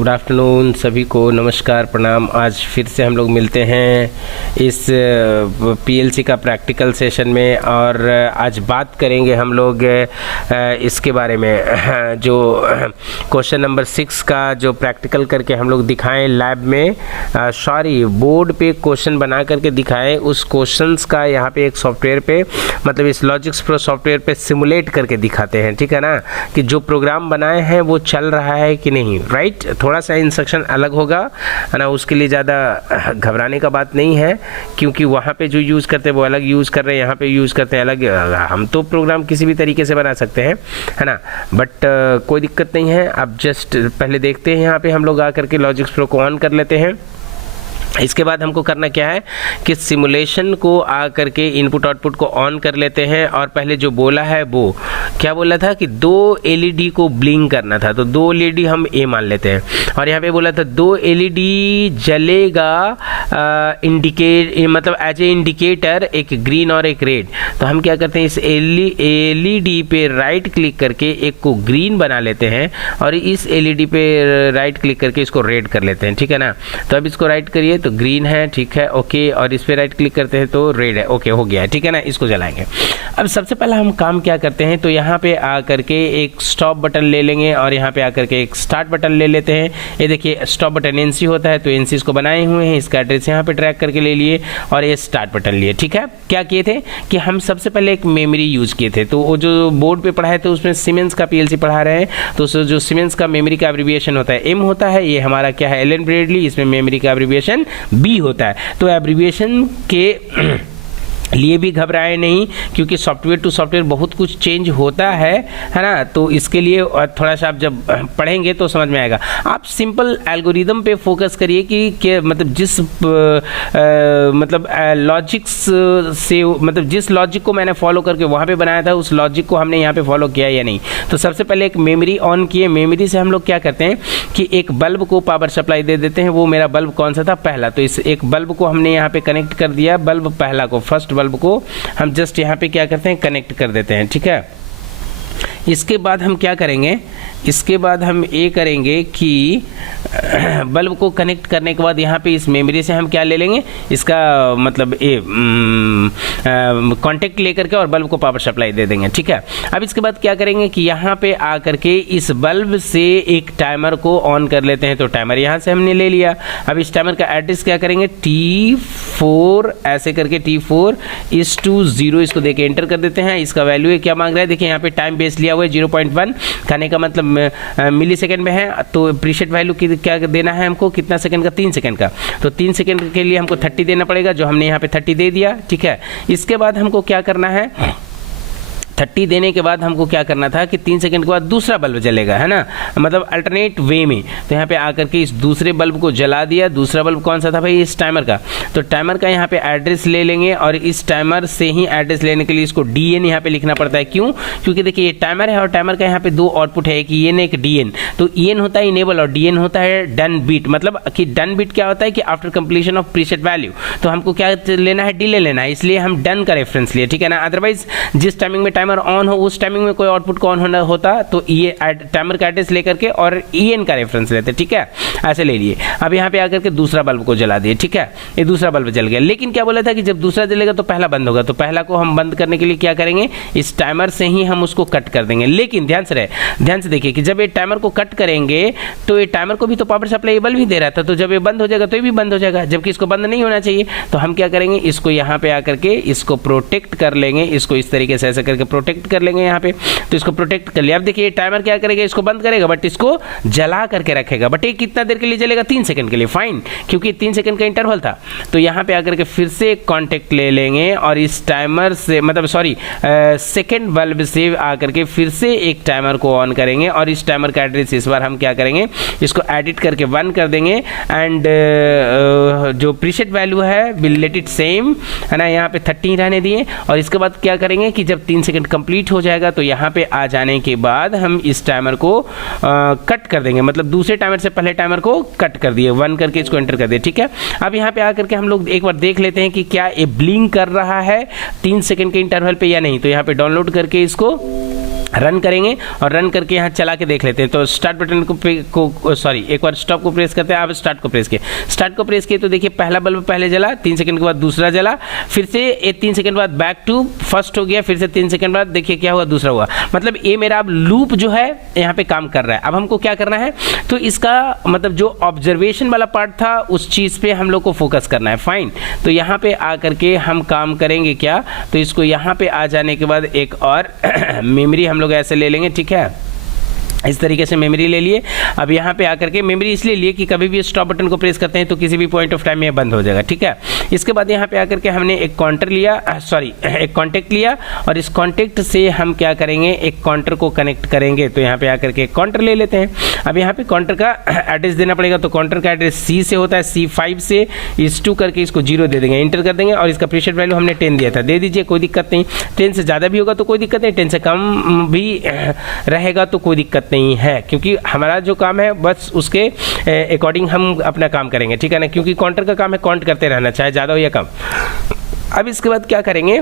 Good afternoon सभी को, नमस्कार, प्रणाम। आज फिर से हम लोग मिलते हैं इस पीएलसी का प्रैक्टिकल सेशन में और आज बात करेंगे हम लोग इसके बारे में जो क्वेश्चन नंबर 6 का जो प्रैक्टिकल करके हम लोग दिखाएं लैब में, सॉरी बोर्ड पे क्वेश्चन बना करके दिखाएं। उस क्वेश्चंस का यहाँ पे एक सॉफ्टवेयर पे, मतलब इस लॉजिक्स प्रो सॉफ्टवेयर पे सिमुलेट करके दिखाते हैं, ठीक है ना, कि जो प्रोग्राम बनाए हैं वो चल रहा है कि नहीं, राइट। थोड़ा सा इंस्ट्रक्शन अलग होगा, है ना, उसके लिए ज़्यादा घबराने का बात नहीं है, क्योंकि वहाँ पे जो यूज़ करते हैं वो अलग यूज़ कर रहे हैं, यहाँ पे यूज़ करते हैं अलग। हम तो प्रोग्राम किसी भी तरीके से बना सकते हैं, है ना, बट कोई दिक्कत नहीं है। अब जस्ट पहले देखते हैं, यहाँ पे हम लोग आकर के लॉजिक्स प्रो को ऑन कर लेते हैं। इसके बाद हमको करना क्या है कि सिमुलेशन को आ करके इनपुट आउटपुट को ऑन कर लेते हैं। और पहले जो बोला है वो क्या बोला था कि 2 एलईडी को ब्लिंक करना था, तो 2 एलईडी हम ए मान लेते हैं। और यहाँ पे बोला था 2 एलईडी जलेगा मतलब एज ए इंडिकेटर, एक ग्रीन और एक रेड। तो हम क्या करते हैं, इस एलईडी पे राइट क्लिक करके एक को ग्रीन बना लेते हैं और इस एलईडी पे राइट क्लिक करके इसको रेड कर लेते हैं, ठीक है ना। तो अब इसको राइट करिए तो ग्रीन है, ठीक है, ओके, और इस पे राइट क्लिक करते हैं तो रेड है, ओके, हो गया है, ठीक है ना। इसको जलाएंगे। अब सबसे पहला हम काम क्या करते हैं, तो यहाँ पे आ करके एक स्टॉप बटन ले लेंगे और यहाँ पे आकर के एक स्टार्ट बटन ले लेते हैं। ये देखिए स्टॉप बटन एनसी होता है, तो एनसी इसको बनाए हुए हैं, इसका एड्रेस यहाँ पे ट्रैक करके ले लिए और ये स्टार्ट बटन लिए, ठीक है। क्या किए थे कि हम सबसे पहले एक मेमोरी यूज किए थे, तो वो जो बोर्ड पे पढ़ाए थे उसमें सीमेंस का पीएलसी पढ़ा रहे हैं, तो जो सीमेंस का मेमोरी का एब्रिविएशन होता है एम होता है, ये हमारा क्या है एलन ब्रेडली, इसमें मेमोरी का एब्रिविएशन बी होता है। तो एब्रिविएशन के लिए भी घबराए नहीं, क्योंकि सॉफ्टवेयर टू सॉफ्टवेयर बहुत कुछ चेंज होता है ना, तो इसके लिए थोड़ा सा आप जब पढ़ेंगे तो समझ में आएगा। आप सिंपल एल्गोरिदम पे फोकस करिए कि मतलब जिस मतलब लॉजिक्स से, मतलब जिस लॉजिक को मैंने फॉलो करके वहाँ पे बनाया था उस लॉजिक को हमने यहाँ पे फॉलो किया या नहीं। तो सबसे पहले एक मेमोरी ऑन किए, मेमोरी से हम लोग क्या करते हैं कि एक बल्ब को पावर सप्लाई दे देते हैं। वो मेरा बल्ब कौन सा था, पहला, तो इस एक बल्ब को हमने यहाँ पे कनेक्ट कर दिया, बल्ब पहला को, फर्स्ट बल्ब को हम जस्ट यहाँ पे क्या करते हैं कनेक्ट कर देते हैं, ठीक है। इसके बाद हम क्या करेंगे, इसके बाद हम ये करेंगे कि बल्ब को कनेक्ट करने के बाद यहाँ पे इस मेमोरी से हम क्या ले लेंगे, इसका मतलब ये कॉन्टेक्ट लेकर के और बल्ब को पावर सप्लाई दे देंगे, ठीक है। अब इसके बाद क्या करेंगे कि यहाँ पे आकर के इस बल्ब से एक टाइमर को ऑन कर लेते हैं, तो टाइमर यहाँ से हमने ले लिया। अब इस टाइमर का एड्रेस क्या करेंगे, T4 ऐसे करके T4:0 इसको देके एंटर कर देते हैं। इसका वैल्यू है क्या मांग रहा है, देखिए यहाँ पे टाइम बेस लिया हुआ है 0.1, कहने का मतलब मिली सेकेंड में है, तो प्रीसेट वैल्यू क्या देना है हमको, कितना सेकंड का, 3 सेकंड का, तो 3 सेकंड के लिए हमको 30 देना पड़ेगा, जो हमने यहाँ पे 30 दे दिया, ठीक है। इसके बाद हमको क्या करना है, 30 देने के बाद हमको क्या करना था कि 3 सेकंड के बाद दूसरा बल्ब जलेगा, है ना, मतलब अल्टरनेट वे में। तो यहाँ पे आकर के इस दूसरे बल्ब को जला दिया। दूसरा बल्ब कौन सा था भाई, इस टाइमर का, तो टाइमर का यहाँ पे एड्रेस ले लेंगे और इस टाइमर से ही एड्रेस लेने के लिए इसको DN यहाँ पे लिखना पड़ता है। क्यों, क्योंकि देखिए ये टाइमर है और टाइमर का यहाँ पे 2 आउटपुट है, एक EN एक DN। तो EN होता है इनेबल और DN होता है डन बीट, मतलब कि डन बीट क्या होता है कि after completion of preset value. तो हमको क्या लेना है, डिले लेना है, इसलिए हम डन का रेफरेंस लिए, ठीक है ना। अदरवाइज जिस टाइमिंग में ऑन हो उस टाइमिंग में कोई आउटपुट को ऑन होता, तो ये टाइमर का एड्रेस लेकर के और EN का रेफरेंस लेते, ठीक है, ऐसे ले लिए। अब यहाँ पे आकर के दूसरा बल्ब को जला दिए, ठीक है, ये दूसरा बल्ब जल गया। लेकिन क्या बोला था कि जब दूसरा जलेगा तो पहला बंद होगा, तो पहला को हम बंद करने के लिए क्या करेंगे, इस टाइमर से ही हम उसको कट कर देंगे। लेकिन ध्यान से देखिए कि जब ये टाइमर को कट करेंगे तो ये टाइमर को भी तो पावर सप्लाई बल्ब ही दे रहा था, तो जब ये बंद हो जाएगा तो ये भी बंद हो जाएगा, जबकि इसको बंद नहीं होना चाहिए। तो हम क्या करेंगे, इसको यहाँ पे आकर के इसको प्रोटेक्ट कर लेंगे, इसको इस तरीके से ऐसे करके प्रोटेक्ट कर लेंगे यहाँ पे, तो इसको प्रोटेक्ट कर लिया। अब देखिए टाइमर क्या करेगा, इसको बंद करेगा बट इसको जला करके रखेगा, बट ये कितना देर के लिए जलेगा, 3 सेकंड के लिए, फाइन, क्योंकि 3 सेकंड का इंटरवल था। तो यहाँ पे आकर के फिर से एक कॉन्टेक्ट ले लेंगे और इस टाइमर से, मतलब सॉरी सेकंड बल्ब से आकर के फिर से एक टाइमर को ऑन करेंगे और इस टाइमर का एड्रेस इस बार हम क्या करेंगे, इसको एडिट करके 1 कर देंगे एंड जो प्रीसेट वैल्यू है विल लेट इट सेम, है ना, यहाँ पे 30 रहने दिए। और इसके बाद क्या करेंगे कि जब 3 सेकंड कंप्लीट हो जाएगा तो यहाँ पे आ जाने के बाद हम इस टाइमर को कट कर देंगे, मतलब दूसरे टाइमर से पहले टाइमर को कट कर दिए, 1 करके इसको एंटर कर दिए, ठीक है। अब यहाँ पे आकर के हम लोग एक बार देख लेते हैं कि क्या ये ब्लिंक कर रहा है 3 सेकंड के इंटरवल पे या नहीं। तो यहाँ पे डाउनलोड करके इसको रन करेंगे और रन करके यहाँ चला के देख लेते हैं। तो स्टार्ट बटन को सॉरी एक बार स्टॉप को प्रेस करते हैं। आप स्टार्ट को प्रेस किए, स्टार्ट को प्रेस किए तो देखिए पहला बल्ब पहले जला, 3 सेकंड के बाद दूसरा जला, फिर से 3 सेकंड बाद बैक टू फर्स्ट हो गया, फिर से 3 सेकंड बाद देखिए क्या हुआ, दूसरा हुआ। मतलब ये मेरा अब लूप जो है यहाँ पे काम कर रहा है। अब हमको क्या करना है, तो इसका मतलब जो ऑब्जर्वेशन वाला पार्ट था उस चीज़ पे हम लोग को फोकस करना है। फाइन, तो यहाँ पे आकर के हम काम करेंगे क्या, तो इसको यहाँ पे आ जाने के बाद एक और मेमोरी हम लोग ऐसे ले लेंगे, ठीक है। इस तरीके से मेमोरी ले लिए। अब यहाँ पे आकर के मेमोरी इसलिए लिए कि कभी भी स्टॉप बटन को प्रेस करते हैं तो किसी भी पॉइंट ऑफ टाइम में बंद हो जाएगा, ठीक है। इसके बाद यहाँ पे आकर के हमने एक काउंटर लिया, एक कॉन्टेक्ट लिया और इस कॉन्टेक्ट से हम क्या करेंगे, एक काउंटर को कनेक्ट करेंगे। तो यहाँ पे आकर के एक काउंटर ले लेते हैं। अब यहाँ पे काउंटर का एड्रेस देना पड़ेगा, तो काउंटर का एड्रेस C से होता है, C5 से इस 2 करके इसको 0 दे देंगे, इंटर कर देंगे। और इसका प्रीसेट वैल्यू हमने 10 दिया था, दे दीजिए, कोई दिक्कत नहीं। 10 से ज़्यादा भी होगा तो कोई दिक्कत नहीं, 10 से कम भी रहेगा तो कोई दिक्कत नहीं है, क्योंकि हमारा जो काम है बस उसके अकॉर्डिंग हम अपना काम करेंगे, ठीक है ना। क्योंकि काउंटर का काम है काउंट करते रहना, चाहे ज़्यादा हो या कम। अब इसके बाद क्या करेंगे,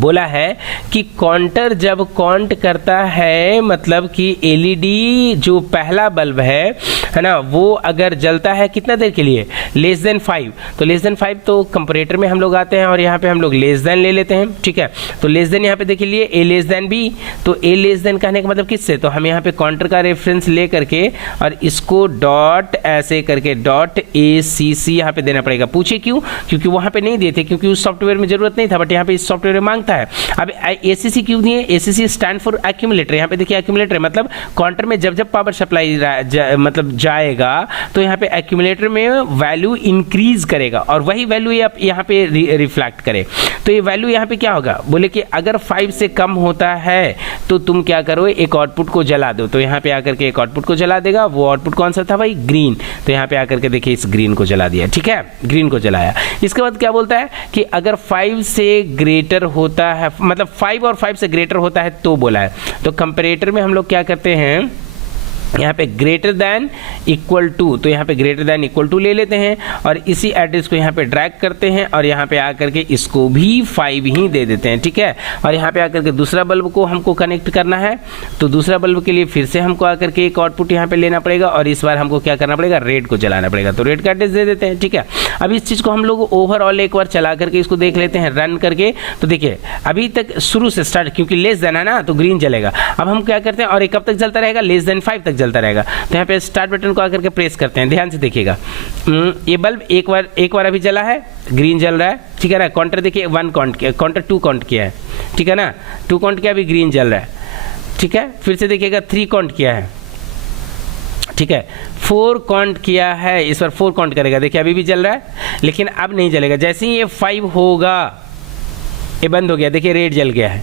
बोला है कि काउंटर जब काउंट करता है, मतलब कि एलईडी जो पहला बल्ब है ना, वो अगर जलता है कितना देर के लिए, लेस देन 5, तो लेस देन 5 तो कंपैरेटर में हम लोग आते हैं और यहाँ पे हम लोग लेस देन ले लेते हैं, ठीक है। तो लेस देन यहाँ पे देखिए लिए ए लेस देन बी, तो ए लेस देन कहने का मतलब किससे, तो हम यहाँ पे काउंटर का रेफरेंस ले करके और इसको डॉट ऐसे करके डॉट ACC यहाँ पे देना पड़ेगा। पूछे क्यों, क्योंकि वहाँ पे नहीं दिए थे, क्योंकि उस सॉफ्टवेयर में जरूरत नहीं था, बट यहाँ पे इस सॉफ्टवेयर में मांगता है। अब ACC क्यों दिए, ACC स्टैंड फॉर एक्यूमुलेटर। यहाँ पे देखिए एक्यूमुलेटर मतलब काउंटर में जब जब पावर सप्लाई मतलब जाएगा तो यहाँ पे एक्यूमुलेटर में वैल्यू इंक्रीज करेगा और वही वैल्यू यहाँ पे रिफ्लेक्ट करे। तो ये वैल्यू यहाँ पे क्या होगा, बोले कि अगर 5 से कम होता है तो तुम क्या करो, एक आउटपुट को जला दो। तो यहाँ पे आकर के एक आउटपुट को जला देगा, वो आउटपुट कौन सा था भाई, ग्रीन। तो यहाँ पे आकर के देखिए इस ग्रीन को जला दिया, ठीक है, ग्रीन को जलाया। इसके बाद क्या बोलता है कि अगर 5 से ग्रेटर होता है, मतलब 5 और 5 से ग्रेटर होता है तो बोला है। तो कंपैरेटर में हम लोग क्या करते हैं, यहाँ पे ग्रेटर दैन इक्वल टू, तो यहाँ पे ग्रेटर दैन इक्वल टू ले लेते हैं और इसी एड्रेस को यहाँ पे ड्रैग करते हैं और यहाँ पे आकर के इसको भी 5 ही दे देते हैं, ठीक है। और यहाँ पे आकर के दूसरा बल्ब को हमको कनेक्ट करना है, तो दूसरा बल्ब के लिए फिर से हमको आकर के एक आउटपुट यहाँ पे लेना पड़ेगा और इस बार हमको क्या करना पड़ेगा, रेड को जलाना पड़ेगा। तो रेड का एड्रेस दे देते हैं, ठीक है। अब इस चीज़ को हम लोग ओवरऑल एक बार चला करके इसको देख लेते हैं रन करके। तो देखिए अभी तक शुरू से स्टार्ट, क्योंकि लेस देन है ना तो ग्रीन जलेगा। अब हम क्या करते हैं, और ये कब तक जलता रहेगा, लेस देन 5 तक जलता रहेगा। तो यहाँ पे स्टार्ट बटन को आकर के प्रेस करते हैं, ध्यान से देखिएगा। ये बल्ब एक बार अभी जला है, ग्रीन जल रहा है, ठीक है ना। काउंटर देखिए 1 काउंट किया, काउंटर 2 काउंट किया है, ठीक है ना, 2 काउंट किया, अभी ग्रीन जल रहा है, ठीक है। फिर से देखिएगा 3 काउंट किया है, ठीक है, 4 काउंट किया है, इस बार 4 काउंट करेगा, देखिए अभी भी जल रहा है, लेकिन अब नहीं जलेगा। जैसे ही ये 5 होगा ये बंद हो गया, देखिए रेड जल गया है,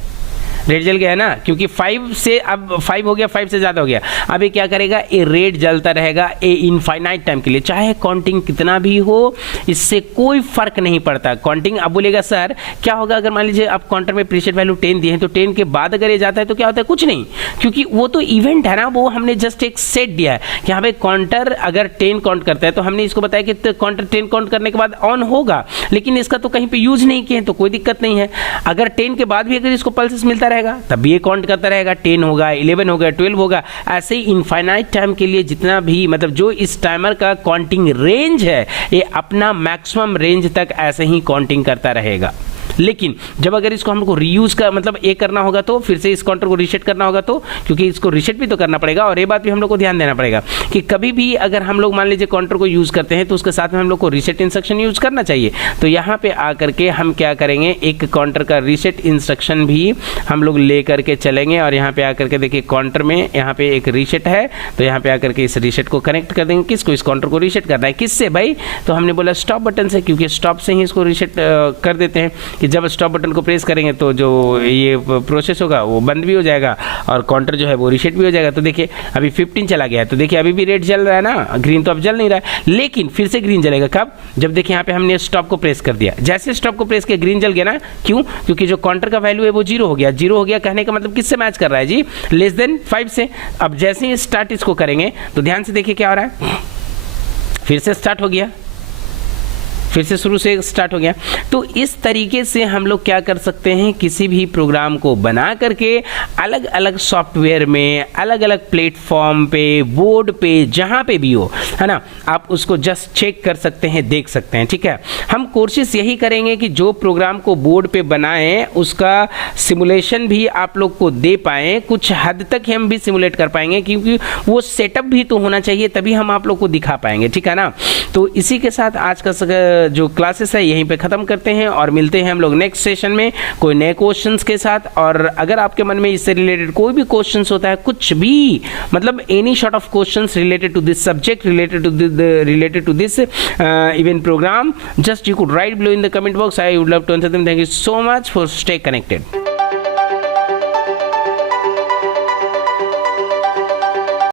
रेड जल गया है ना, क्योंकि 5 से अब 5 हो गया, 5 से ज़्यादा हो गया। अब ये क्या करेगा, ये रेड जलता रहेगा ए इनफाइनाइट टाइम के लिए, चाहे काउंटिंग कितना भी हो, इससे कोई फर्क नहीं पड़ता काउंटिंग। अब बोलेगा सर क्या होगा अगर मान लीजिए आप काउंटर में प्रीसेट वैल्यू 10 दिए हैं, तो 10 के बाद अगर ये जाता है तो क्या होता है, कुछ नहीं, क्योंकि वो तो इवेंट है ना, वो हमने जस्ट एक सेट दिया है कि हाँ भाई काउंटर अगर 10 काउंट करता है तो हमने इसको बताया कि काउंटर 10 काउंट करने के बाद ऑन होगा, लेकिन इसका तो कहीं पर यूज नहीं किए तो कोई दिक्कत नहीं है। अगर 10 के बाद भी अगर इसको पल्सेस मिलता रहेगा तब भी ये काउंट करता रहेगा, 10 होगा, 11 होगा, 12 होगा, ऐसे ही इनफाइनाइट टाइम के लिए जितना भी मतलब जो इस टाइमर का काउंटिंग रेंज है ये अपना मैक्सिमम रेंज तक ऐसे ही काउंटिंग करता रहेगा। लेकिन जब अगर इसको हमको रीयूज का मतलब ये करना होगा तो फिर से इस काउंटर को रीसेट करना होगा, तो क्योंकि इसको रीसेट भी तो करना पड़ेगा और ये बात भी हम लोग को ध्यान देना पड़ेगा कि कभी भी अगर हम लोग मान लीजिए काउंटर को यूज़ करते हैं तो उसके साथ में हम लोग को रीसेट इंस्ट्रक्शन यूज़ करना चाहिए। तो यहाँ पे आकर के हम क्या करेंगे, एक काउंटर का रीसेट इंस्ट्रक्शन भी हम लोग ले करके चलेंगे और यहाँ पे आकर के देखिए काउंटर में यहाँ पे एक रीसेट है, तो यहाँ पे आकर के इस रीसेट को कनेक्ट कर देंगे। किसको, इस काउंटर को रीसेट करना है, किससे भाई, तो हमने बोला स्टॉप बटन से, क्योंकि स्टॉप से ही इसको रीसेट कर देते हैं कि जब स्टॉप बटन को प्रेस करेंगे तो जो ये प्रोसेस होगा वो बंद भी हो जाएगा और काउंटर जो है वो रीसेट भी हो जाएगा। तो देखिए अभी 15 चला गया है, तो देखिए अभी भी रेड जल रहा है ना, ग्रीन तो अब जल नहीं रहा है, लेकिन फिर से ग्रीन जलेगा कब, जब देखिए यहाँ पे हमने स्टॉप को प्रेस कर दिया। जैसे स्टॉप को प्रेस किया ग्रीन जल गया ना, क्यों, क्योंकि जो काउंटर का वैल्यू है वो 0 हो गया। 0 हो गया कहने का मतलब किससे मैच कर रहा है जी, लेस देन 5 से। अब जैसे ही स्टार्ट इसको करेंगे तो ध्यान से देखिए क्या हो रहा है, फिर से स्टार्ट हो गया, फिर से शुरू से स्टार्ट हो गया। तो इस तरीके से हम लोग क्या कर सकते हैं, किसी भी प्रोग्राम को बना करके अलग अलग सॉफ्टवेयर में, अलग अलग प्लेटफॉर्म पे, बोर्ड पे, जहाँ पे भी हो, है ना, आप उसको जस्ट चेक कर सकते हैं, देख सकते हैं। ठीक है, हम कोशिश यही करेंगे कि जो प्रोग्राम को बोर्ड पे बनाएं उसका सिमुलेशन भी आप लोग को दे पाएं, कुछ हद तक हम भी सिमुलेट कर पाएंगे, क्योंकि वो सेटअप भी तो होना चाहिए, तभी हम आप लोग को दिखा पाएंगे। ठीक है ना। तो इसी के साथ आज का जो क्लासेस है यहीं पे ख़त्म करते हैं और मिलते हैं हम लोग नेक्स्ट सेशन में कोई नए क्वेश्चंस के साथ। और अगर आपके मन में इससे रिलेटेड कोई भी क्वेश्चंस होता है, कुछ भी, मतलब any sort of questions related to this subject, related to this event program, just you could write below in the comment box. I would love to answer them. Thank you so much for stay connected.